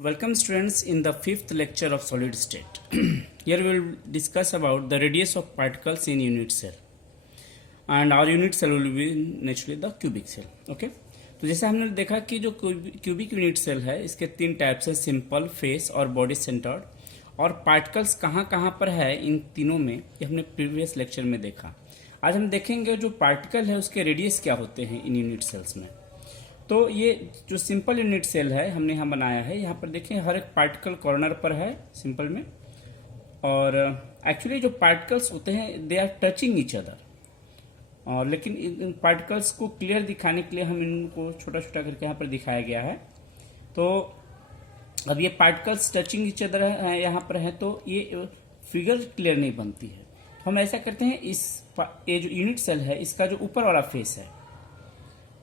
Welcome students in the fifth lecture of solid state. Here we will discuss about the radius of particles in unit cell and our unit cell will be naturally the cubic cell. Okay, तो जैसे हमने देखा कि जो cubic unit cell है इसके तीन types है, सिंपल, फेस और बॉडी सेंटर्ड, और पार्टिकल्स कहाँ कहाँ पर है इन तीनों में ये हमने प्रीवियस लेक्चर में देखा। आज हम देखेंगे जो पार्टिकल है उसके रेडियस क्या होते हैं इन यूनिट सेल्स में। तो ये जो सिंपल यूनिट सेल है हमने यहाँ बनाया है, यहाँ पर देखें हर एक पार्टिकल कॉर्नर पर है सिंपल में, और एक्चुअली जो पार्टिकल्स होते हैं they are touching each other, और लेकिन इन पार्टिकल्स को क्लियर दिखाने के लिए हम इनको छोटा छोटा करके यहाँ पर दिखाया गया है। तो अब ये पार्टिकल्स टचिंग ईच अदर है यहाँ पर है, तो ये फिगर क्लियर नहीं बनती है। तो हम ऐसा करते हैं, ये जो यूनिट सेल है इसका जो ऊपर वाला फेस है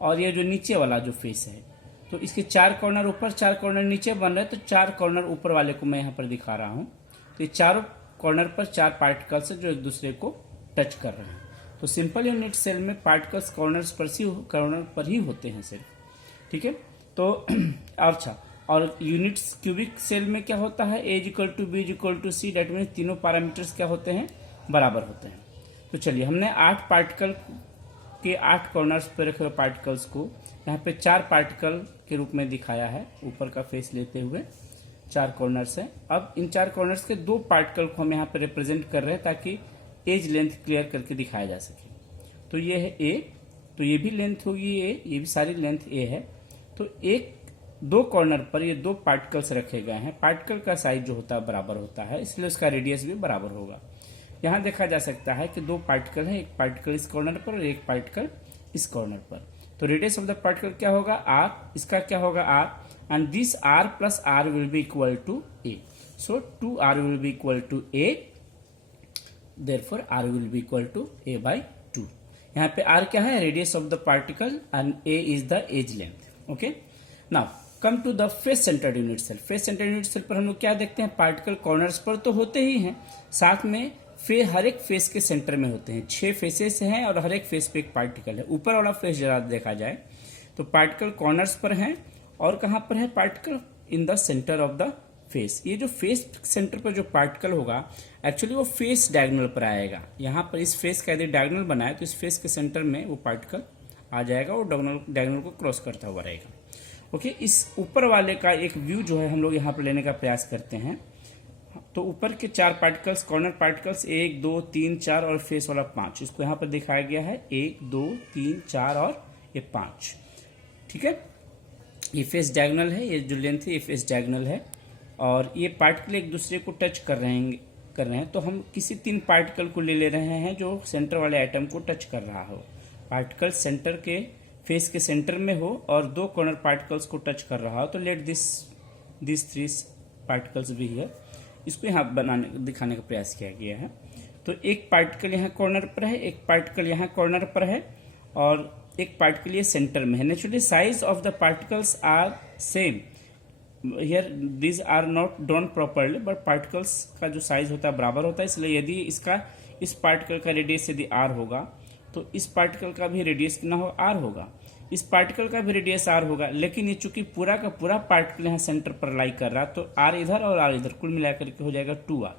और ये जो नीचे वाला जो फेस है, तो इसके चार कॉर्नर ऊपर चार कॉर्नर नीचे बन रहे हैं, तो चार कॉर्नर ऊपर वाले को मैं यहाँ पर दिखा रहा हूँ। तो ये चारों कॉर्नर पर चार पार्टिकल्स है जो एक दूसरे को टच कर रहे हैं। तो सिंपल यूनिट सेल में पार्टिकल्स कॉर्नर पर ही होते हैं सिर्फ, ठीक है। तो अच्छा, और यूनिट्स क्यूबिक सेल में क्या होता है, A equal to B equal to C, that mean तीनों पैरामीटर्स क्या होते हैं, बराबर होते हैं। तो चलिए, हमने 8 पार्टिकल के 8 कॉर्नर्स पर रखे हुए पार्टिकल्स को यहाँ पे 4 पार्टिकल के रूप में दिखाया है, ऊपर का फेस लेते हुए 4 कॉर्नर्स है। अब इन 4 कॉर्नर्स के 2 पार्टिकल को हम यहाँ पे रिप्रेजेंट कर रहे हैं ताकि एज लेंथ क्लियर करके दिखाया जा सके। तो ये है ए, तो ये भी लेंथ होगी ए, ये भी सारी लेंथ ए है। तो दो कॉर्नर पर ये 2 पार्टिकल्स रखे गए हैं। पार्टिकल का साइज जो होता है बराबर होता है, इसलिए उसका रेडियस भी बराबर होगा। यहाँ देखा जा सकता है कि 2 पार्टिकल है, एक पार्टिकल इस कॉर्नर पर और एक पार्टिकल इस कॉर्नर पर। तो रेडियस ऑफ द पार्टिकल क्या होगा, आर, इसका क्या होगा r, and this r plus r will be equal to a. So 2r will be equal to a, therefore r will be equal to a by 2। यहाँ पे r क्या है, radius of the particle, and a is the edge length. Okay, now come to the face centred unit cell. Face centred unit cell पर हम लोग क्या देखते हैं, पार्टिकल कॉर्नर्स पर तो होते ही हैं, साथ में हर एक फेस के सेंटर में होते हैं। 6 फेसेस हैं और हर एक फेस पे एक पार्टिकल है। ऊपर वाला फेस जरा देखा जाए तो पार्टिकल कॉर्नर्स पर हैं, और कहाँ पर है, particle in the centre of the face. ये जो फेस सेंटर पर जो पार्टिकल होगा एक्चुअली वो फेस डायगोनल पर आएगा। यहाँ पर इस फेस का यदि डायगोनल बनाए तो इस फेस के सेंटर में वो पार्टिकल आ जाएगा और डायगोनल को क्रॉस करता हुआ रहेगा। ओके, इस ऊपर वाले का एक व्यू जो है हम लोग यहाँ पर लेने का प्रयास करते हैं। तो ऊपर के 4 पार्टिकल्स, कॉर्नर पार्टिकल्स 1 2 3 4 और फेस वाला 5, इसको यहाँ पर दिखाया गया है 1 2 3 4 और ये 5, ठीक है। ये फेस डायगोनल है, ये जो लेंथ है ये फेस डायगोनल है, और ये पार्टिकल एक दूसरे को टच कर रहे हैं। तो हम किसी 3 पार्टिकल को ले रहे हैं जो सेंटर वाले आइटम को टच कर रहा हो। पार्टिकल सेंटर के फेस के सेंटर में हो और 2 कॉर्नर पार्टिकल्स को टच कर रहा हो, तो लेट दिस 3 पार्टिकल्स भी है, इसको यहाँ दिखाने का प्रयास किया गया है। तो एक पार्टिकल यहाँ कॉर्नर पर है, एक पार्टिकल यहाँ कॉर्नर पर है, और एक पार्टिकल ये सेंटर में है। Naturally size of the particles are same here, these are not drawn properly, but particles का जो साइज होता है बराबर होता है। इसलिए यदि इस पार्टिकल का रेडियस यदि r होगा तो इस पार्टिकल का भी रेडियस कितना होगा, r होगा। इस पार्टिकल का भी रेडियस r होगा, लेकिन ये चूंकि पूरा का पूरा पार्टिकल यहाँ सेंटर पर लाई कर रहा है, तो r इधर और r इधर, कुल मिलाकर के हो जाएगा 2r।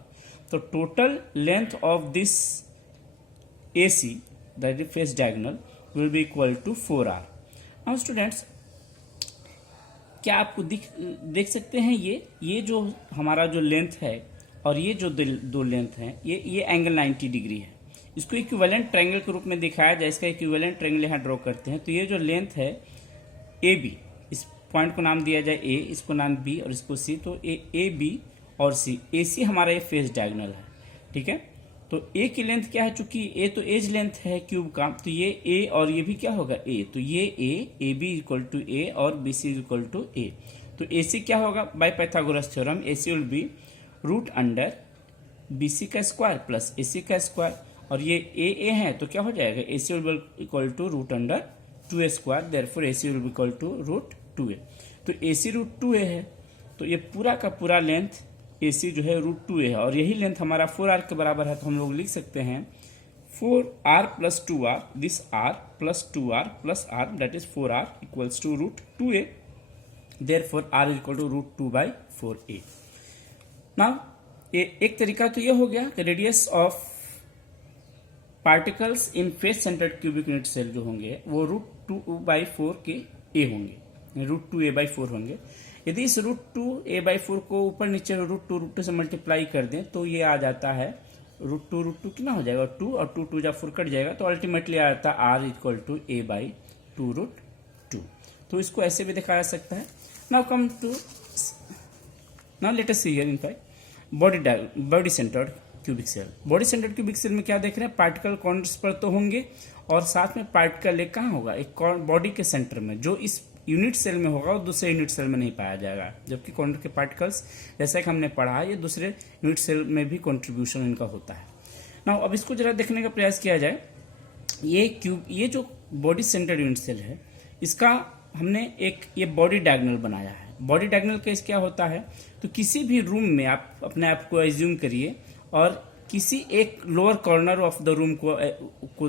तो total length of this AC, that is face diagonal, will be equal to 4r। Now students, क्या आपको देख सकते हैं, ये जो हमारा जो लेंथ है और ये जो 2 लेंथ है, ये एंगल 90 डिग्री है। इसको इक्विवेलेंट ट्रायंगल के रूप में दिखाया जाए, इसका इक्विवेलेंट ट्रायंगल यहाँ ड्रॉ करते हैं। तो ये जो लेंथ है AB, इस पॉइंट को नाम दिया जाए A, इसको नाम B और इसको C, तो AB और C, AC हमारा ये फेस डायगोनल है, ठीक है। तो A की लेंथ क्या है, चूंकि A तो एज लेंथ है क्यूब का, तो ये A और ये भी क्या होगा A, तो ये AB इक्वल टू A और BC इक्वल टू A। तो AC क्या होगा, by Pythagoras theorem AC will be root under BC का स्क्वायर प्लस AC का स्क्वायर, और ये A है तो क्या हो जाएगा, AC will be equal to root under 2A square, therefore AC will be equal to root 2A। तो AC रूट 2A है, तो ये पूरा का पूरा लेंथ AC जो है रूट 2A है, और यही लेंथ हमारा 4r के बराबर है। तो हम लोग लिख सकते हैं 4r plus 2r, this r plus 2r plus r, that is 4r equals to root 2A। Therefore r is equal to √2/4a। Now एक तरीका तो ये हो गया कि radius of particles in face centred cubic unit cell जो होंगे वो √2/4 के a होंगे, √2a/4 होंगे। यदि इस √2a/4 को ऊपर नीचे √2 से मल्टीप्लाई कर दें तो ये आ जाता है √2 कितना हो जाएगा 2, और 2 जब 4 कट जाएगा तो अल्टीमेटली आ जाता है r इक्वल टू a/2√2। तो इसको ऐसे भी दिखाया जा सकता है। Now let us see here in fact body centred cubic cell. Body centred cubic cell में क्या देख रहे हैं, पार्टिकल कॉर्नर्स पर तो होंगे और साथ में पार्टिकल एक कहाँ होगा, एक बॉडी के सेंटर में, जो इस यूनिट सेल में होगा और दूसरे यूनिट सेल में नहीं पाया जाएगा। जबकि कॉर्नर के पार्टिकल्स जैसा कि हमने पढ़ा ये दूसरे यूनिट सेल में भी कंट्रीब्यूशन इनका होता है। नाउ अब इसको जरा देखने का प्रयास किया जाए। ये जो बॉडी सेंटर्ड यूनिट सेल है इसका हमने एक ये बॉडी डायगोनल बनाया है। बॉडी डायगोनल केस क्या होता है, तो किसी भी रूम में आप अपने आप को एज्यूम करिए और किसी एक lower corner of the room को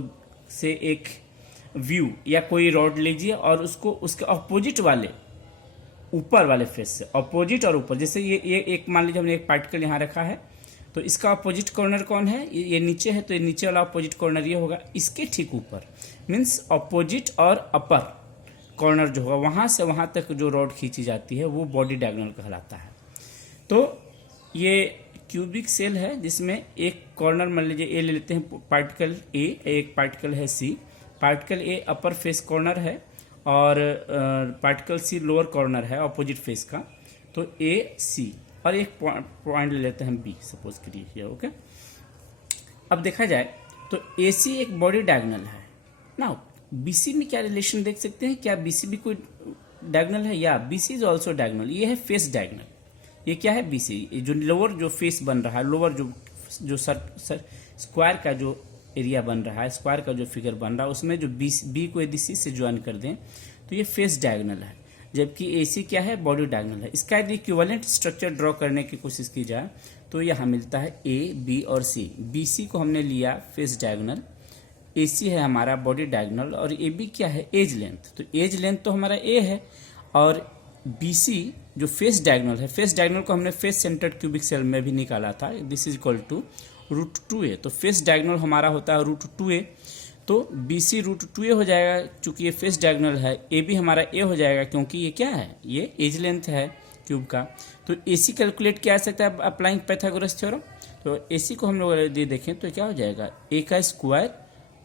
से एक व्यू या कोई रॉड लीजिए और उसको उसके अपोजिट वाले ऊपर वाले फेस से, अपोजिट और ऊपर, जैसे ये एक मान लीजिए हमने एक पार्टिकल यहाँ रखा है तो इसका अपोजिट कॉर्नर कौन है, ये नीचे है तो ये नीचे वाला अपोजिट कॉर्नर ये होगा। इसके ठीक ऊपर मीन्स अपोजिट और अपर कॉर्नर जो होगा वहाँ से वहाँ तक जो रॉड खींची जाती है वो बॉडी डायगोनल कहलाता है। तो ये क्यूबिक सेल है जिसमें एक कॉर्नर मान लीजिए ए ले लेते हैं, पार्टिकल ए, एक पार्टिकल है C. Particle A upper face corner है और पार्टिकल सी लोअर कॉर्नर है अपोजिट फेस का। तो ए सी और एक पॉइंट ले लेते हैं बी सपोज करिए, ओके। अब देखा जाए तो ए सी एक बॉडी डायगोनल है। नाउ बीसी में क्या रिलेशन देख सकते हैं, क्या बीसी भी कोई डायगोनल है, या बीसी इज ऑल्सो डायगोनल। ये है फेस डायगोनल। ये क्या है बीसी, जो लोअर जो फेस बन रहा है, लोअर जो स्क्वायर का जो एरिया बन रहा है, स्क्वायर का जो फिगर बन रहा है उसमें जो बी को यदि सी से ज्वाइन कर दें तो ये फेस डायगोनल है। जबकि एसी क्या है, बॉडी डायगोनल है। इसका यदि इक्विवेलेंट स्ट्रक्चर ड्रॉ करने की कोशिश की जाए तो यहाँ मिलता है ए बी और सी। बी सी को हमने लिया फेस डायगोनल, ए सी है हमारा बॉडी डायगोनल और ए बी क्या है, एज लेंथ। तो एज लेंथ तो हमारा ए है और बी सी जो फेस डायगोनल है, फेस डायगोनल को हमने फेस सेंटर्ड क्यूबिक सेल में भी निकाला था, this is equal to √2a। तो फेस डायगोनल हमारा होता है √2a, तो बी सी √2a हो जाएगा चूंकि ये फेस डायगोनल है। ए भी हमारा ए हो जाएगा क्योंकि ये क्या है, ये एज लेंथ है क्यूब का। तो ए सी कैलकुलेट किया जा सकता है अप्लाइंग पाइथागोरस थ्योरम। तो ए सी को हम लोग यदि देखें तो क्या हो जाएगा, ए का स्क्वायर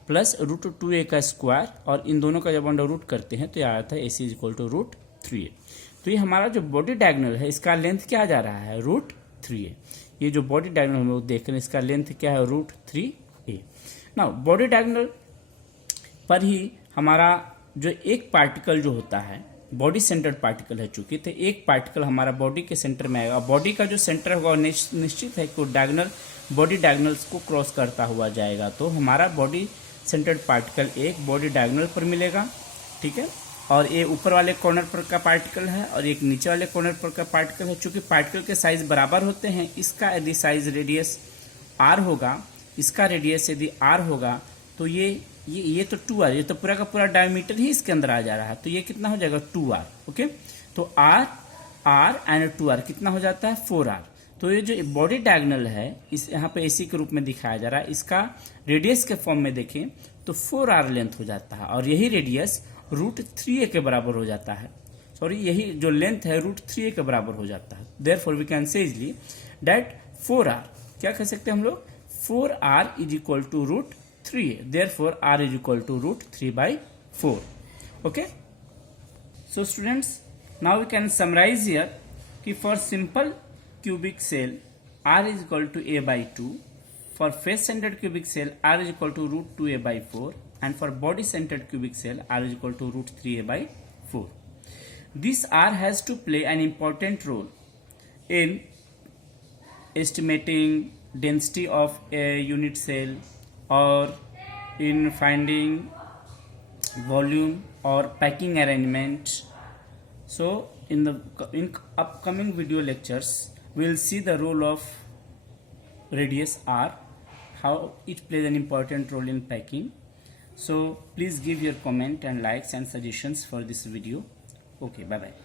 प्लस √2a का स्क्वायर, और इन दोनों का जब अंडर रूट करते हैं तो यह आता है ए सी इज इक्वल टू √3a। तो ये हमारा जो बॉडी डायगोनल है इसका लेंथ क्या जा रहा है, √3a। ये जो बॉडी डायगोनल हम लोग देख रहे हैं इसका लेंथ क्या है, √3a। नाउ बॉडी डायगोनल पर ही हमारा जो एक पार्टिकल जो होता है बॉडी सेंटर्ड पार्टिकल है चूंकि, तो एक पार्टिकल हमारा बॉडी के सेंटर में आएगा। बॉडी का जो सेंटर होगा निश्चित है कि वो डायगोनल बॉडी डायगोनल्स को क्रॉस करता हुआ जाएगा। तो हमारा बॉडी सेंटर्ड पार्टिकल एक बॉडी डायगोनल पर मिलेगा, ठीक है। और ये ऊपर वाले कॉर्नर पर का पार्टिकल है और एक नीचे वाले कॉर्नर पर का पार्टिकल है। चूंकि पार्टिकल के साइज बराबर होते हैं, इसका यदि साइज रेडियस r होगा, इसका रेडियस यदि r होगा तो ये तो 2r, ये तो पूरा का पूरा डायमीटर ही इसके अंदर आ जा रहा है। तो ये कितना हो जाएगा 2r, ओके। तो r एंड 2r कितना हो जाता है 4r। तो ये जो बॉडी डायगोनल है इस यहाँ पे एसी के रूप में दिखाया जा रहा है, इसका रेडियस के फॉर्म में देखें तो 4r लेंथ हो जाता है और यही रेडियस √3a के बराबर हो जाता है। सॉरी, यही जो लेंथ है √3a के बराबर हो जाता है। Therefore we can say easily that 4r, क्या कह सकते हैं हम लोग, 4r is equal to √3a। Therefore r is equal to √3/4, okay. So students, now we can summarise here कि for simple cubic cell r is equal to a/2, for face centered cubic cell r is equal to √2a/4, and for body centered cubic cell r is equal to √3a/4. This r has to play an important role in estimating density of a unit cell or in finding volume or packing arrangement. So in upcoming video lectures we will see the role of radius r, how it plays an important role in packing. So please give your comment and likes and suggestions for this video. Okay, bye bye.